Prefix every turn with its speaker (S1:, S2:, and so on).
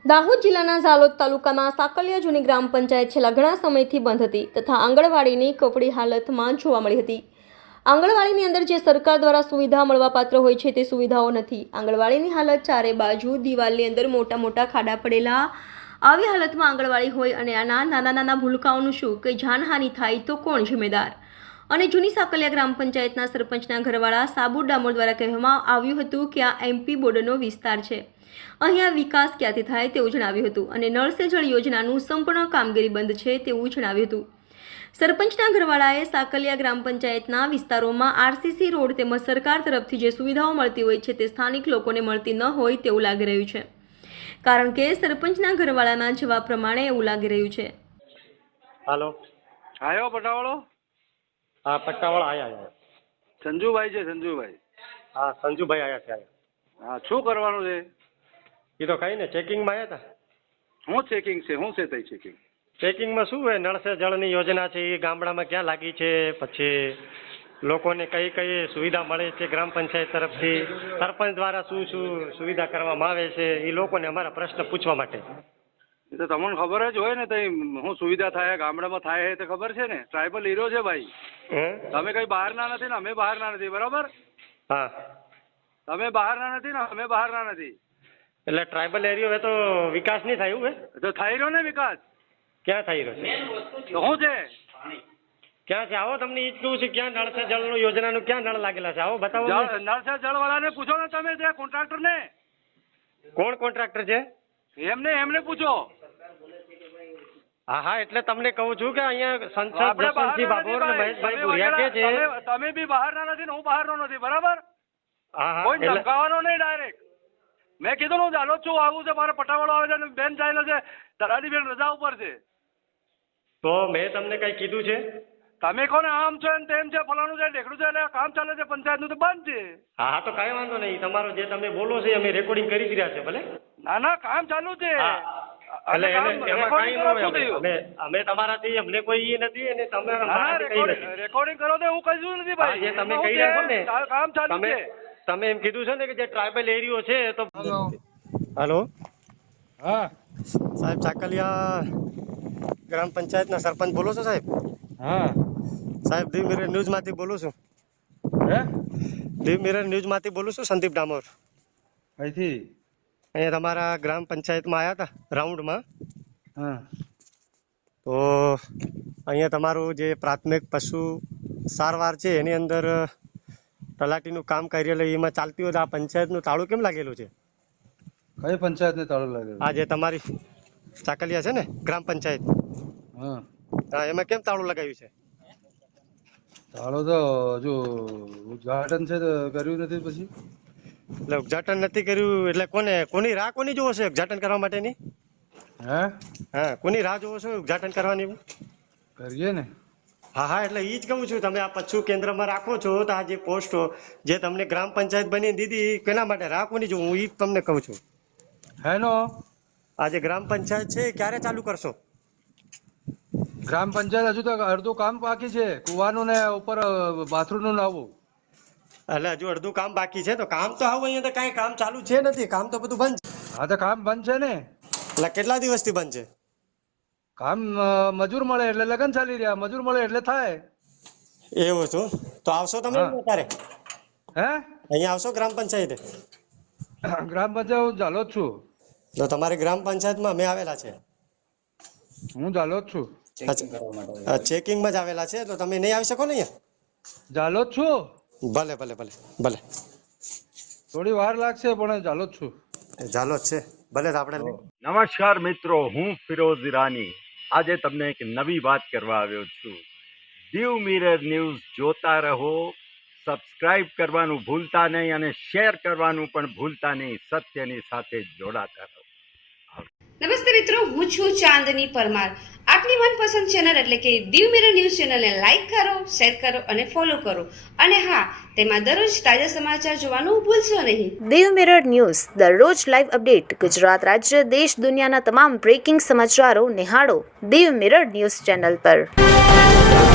S1: દાહોદ જિલ્લાના ઝાલોદ તાલુકાના સાકલિયા જૂની ગ્રામ પંચાયત છેલ્લા ઘણા સમયથી બંધ હતી તથા આંગણવાડીની કપડી હાલતમાં જોવા મળી હતી. આંગણવાડીની અંદર જે સરકાર દ્વારા સુવિધા મળવાપાત્ર હોય છે તે સુવિધાઓ નથી. આંગણવાડીની હાલત ચારે બાજુ દિવાલની અંદર મોટા મોટા ખાડા પડેલા. આવી હાલતમાં આંગણવાડી હોય અને આના નાના નાના ભૂલકાઓનું શું, કંઈ જાનહાનિ થાય તો કોણ જિમ્મેદાર? અને જૂની સાકલિયા ગ્રામ પંચાયતના સરપંચના ઘરવાળા સાબુ ડામોર દ્વારા કહેવામાં આવ્યું હતું કે આ એમપી બોર્ડનો વિસ્તાર છે, અહીંયા વિકાસ ક્યાંથી થાય તેવું જણાવ્યું હતું અને નળ સે જળ યોજનાનું સંપૂર્ણ કામગીરી બંધ છે તેવું જણાવ્યું હતું. સરપંચના ઘરવાળાએ સાકલિયા ગ્રામ પંચાયતના વિસ્તારોમાં આરસીસી રોડ તેમજ સરકાર તરફથી જે સુવિધાઓ મળતી હોય છે તે સ્થાનિક લોકોને મળતી ન હોય તેવું લાગી રહ્યું છે, કારણ કે સરપંચના ઘરવાળાના જવાબ પ્રમાણે એવું લાગી રહ્યું છે.
S2: હાલો,
S3: આયો પટાવાળો?
S2: હા પટ્ટાવાળા આયા.
S3: સંજુભાઈ છે, સંજુભાઈ.
S2: હા સંજુભાઈ આયા છે.
S3: હા, શું કરવાનું છે?
S2: એ તો કઈ ને ચેકિંગમાં આવ્યા હતા.
S3: શું ચેકિંગ છે? શું છે તઈ ચેકિંગ?
S2: ચેકિંગમાં શું હોય, નળ સે જળની યોજના છે એ ગામડામાં ક્યાં લાગી છે, પછી લોકોને કઈ કઈ સુવિધા મળે છે ગ્રામ પંચાયત તરફથી, સરપંચ દ્વારા શું શું સુવિધા કરવામાં આવે છે, એ લોકોને અમારા પ્રશ્ન પૂછવા માટે.
S3: એ તો તમને ખબર જ હોય ને તઈ શું સુવિધા થાય ગામડામાં થાય એ તો ખબર છે ને. ટ્રાઇબલ હીરો છે ભાઈ. તમે કઈ બહારના નથી ને અમે બહારના નથી, બરાબર?
S2: હા,
S3: તમે બહારના નથી ને અમે બહારના નથી.
S2: એટલે ટ્રાઇબલ એરિયો તો વિકાસ નહીં થાય એવું હે?
S3: તો થઈ રહ્યો ને વિકાસ.
S2: ક્યાં થઈ રહ્યો છે?
S3: તો શું છે?
S2: ક્યાં છે? આવો, તમને એ જ કહું છું, ક્યાં નળ સે જળનું યોજનાનું ક્યાં નળ લાગેલા છે? આવો બતાવો.
S3: નળ સે જળ વાળાને પૂછો ને તમે, જે કોન્ટ્રાક્ટર ને.
S2: કોણ કોન્ટ્રાક્ટર છે?
S3: એમને પૂછો.
S2: હા હા, એટલે તમને કહું છું કે અહીંયા સંસદ જસવંતસિંહ બાબોર અને મહેશભાઈ ભુરિયા કે છે.
S3: તમે બી બહારના નથી ને હું બહારનો નથી, બરાબર?
S2: હા હા,
S3: કોઈ ધમકાવાનો નહીં ડાયરેક્ટ. મેં કીધું ને હું ચાલો છું, આવું છે, મારે પટાવાળો આવે છે, બેન ચાલ્યો છે, તરાડી બેન રજા ઉપર છે.
S2: તો મેં તમને કઈ કીધું છે?
S3: તમે કોને આમ છો ને તેમ છે, ફલાણું છે, ઢેકડું છે, એટલે કામ ચાલે છે પંચાયતનું તો બંધ છે.
S2: હા હા, તો કઈ વાંધો નહીં. તમારો જે તમે બોલો છો અમે રેકોર્ડિંગ કરી જ રહ્યા છે. ભલે.
S3: ના ના, કામ ચાલુ છે.
S2: એટલે એમાં કઈ ન, અમે તમારાથી અમને કોઈ એ નથી અને તમે
S3: રેકોર્ડિંગ કરો તો હું કહીશું નથી ભાઈ.
S2: જે તમે કહી રહ્યા છો ને,
S3: કામ ચાલુ છે.
S2: તમે એમ કીધું છે ને કે જે ટ્રાઇબલ એરિયો છે તો. હાલો.
S3: હા
S2: સાહેબ, સાકલિયા ગ્રામ પંચાયતના સરપંચ બોલો છો સાહેબ?
S3: હા
S2: સાહેબ, દીવ મિરર ન્યૂઝમાંથી બોલું છું.
S3: હે?
S2: દીવ મિરર ન્યૂઝમાંથી બોલું છું, સંદીપ ડામોર.
S3: અહીંથી
S2: અહીંયા તમારા ગ્રામ પંચાયતમાં આવ્યા હતા રાઉન્ડમાં.
S3: હા,
S2: તો અહીંયા તમારું જે પ્રાથમિક પશુ સારવાર છે એની અંદર તલાટીનું કામ કાર્યાલય એમાં ચાલતી હોય તો આ પંચાયતનું તાળું કેમ લાગેલું છે?
S3: કઈ પંચાયતને તાળું લાગેલું?
S2: આ જે તમારી સાકલિયા છે ને ગ્રામ પંચાયત,
S3: હા
S2: હા, એમાં કેમ તાળું લગાવ્યું છે?
S3: તાળું તો હજુ ઉદઘાટન છે તો કર્યું નથી. પછી
S2: એટલે ઉદઘાટન નથી કર્યું એટલે કોની રાહ કોની જોવો છે ઉદઘાટન કરવા માટેની?
S3: હે?
S2: હા, કોની રાહ જોવો છો ઉદઘાટન કરવાની?
S3: કરીએ ને.
S2: હા હા, એટલે એ જ કહું છું, તમે આ પશુ કેન્દ્રમાં રાખો છો તો આ જે પોસ્ટો જે તમને ગ્રામ પંચાયત બની દીધી કેના માટે રાહ કોની જોવું, હું એ જ તમને કહું છું.
S3: હેનો
S2: આ જે ગ્રામ પંચાયત છે એ ક્યારે ચાલુ કરશો?
S3: ગ્રામ પંચાયત હજુ તો અડધું કામ બાકી છે, કુવાનું ને ઉપર બાથરૂમ નું નવું.
S2: એટલે હજુ અડધું કામ બાકી છે, તો કામ તો આવું અહીંયા તો કઈ કામ ચાલુ છે નથી, કામ તો બધું બંધ છે.
S3: હા તો કામ બંધ છે ને.
S2: એટલે કેટલા દિવસથી બંધ છે?
S3: કામ મજૂર મળે એટલે લગન ચાલી રહ્યા, મજૂર મળે એટલે થાય.
S2: એવું છું, તો આવશો તમે અત્યારે?
S3: હે?
S2: અહીંયા આવશો ગ્રામ પંચાયતે?
S3: ગ્રામ પંચાયત હું ઝાલોદ છું.
S2: તો તમારી ગ્રામ પંચાયતમાં અમે આવેલા છે.
S3: હું ઝાલોદ છું.
S2: ચેકિંગમાં જ આવેલા છે, તો તમે નહીં આવી શકો ને અહીંયા?
S3: ઝાલોદ છું.
S2: ભલે ભલે ભલે ભલે,
S3: થોડી વાર લાગશે પણ ઝાલોદ છું.
S2: ચાલો જ છે, ભલે આપણે.
S4: નમસ્કાર મિત્રો, હું ફિરોઝ ઈરાની આજે તમને એક નવી વાત કરવા આવ્યો છું. દીવ મિરર ન્યૂઝ જોતા રહો, સબસ્ક્રાઇબ કરવાનું ભૂલતા નહીં અને શેર કરવાનું પણ ભૂલતા નહીં. સત્યની સાથે જોડાતા રહો.
S5: નમસ્તે મિત્રો, હું છું ચાંદની પરમાર. આપની મનપસંદ ચેનલ એટલે કે દીવ મિરર ન્યૂઝ ચેનલને લાઈક કરો, શેર કરો અને ફોલો કરો. અને હા, તેમાં દરરોજ તાજા સમાચાર જોવાનું ભૂલશો નહીં.
S6: દીવ મિરર ન્યૂઝ દરરોજ લાઈવ અપડેટ ગુજરાત રાજ્ય દેશ દુનિયાના તમામ બ્રેકિંગ સમાચારો નિહાળો દીવ મિરર ન્યૂઝ ચેનલ પર.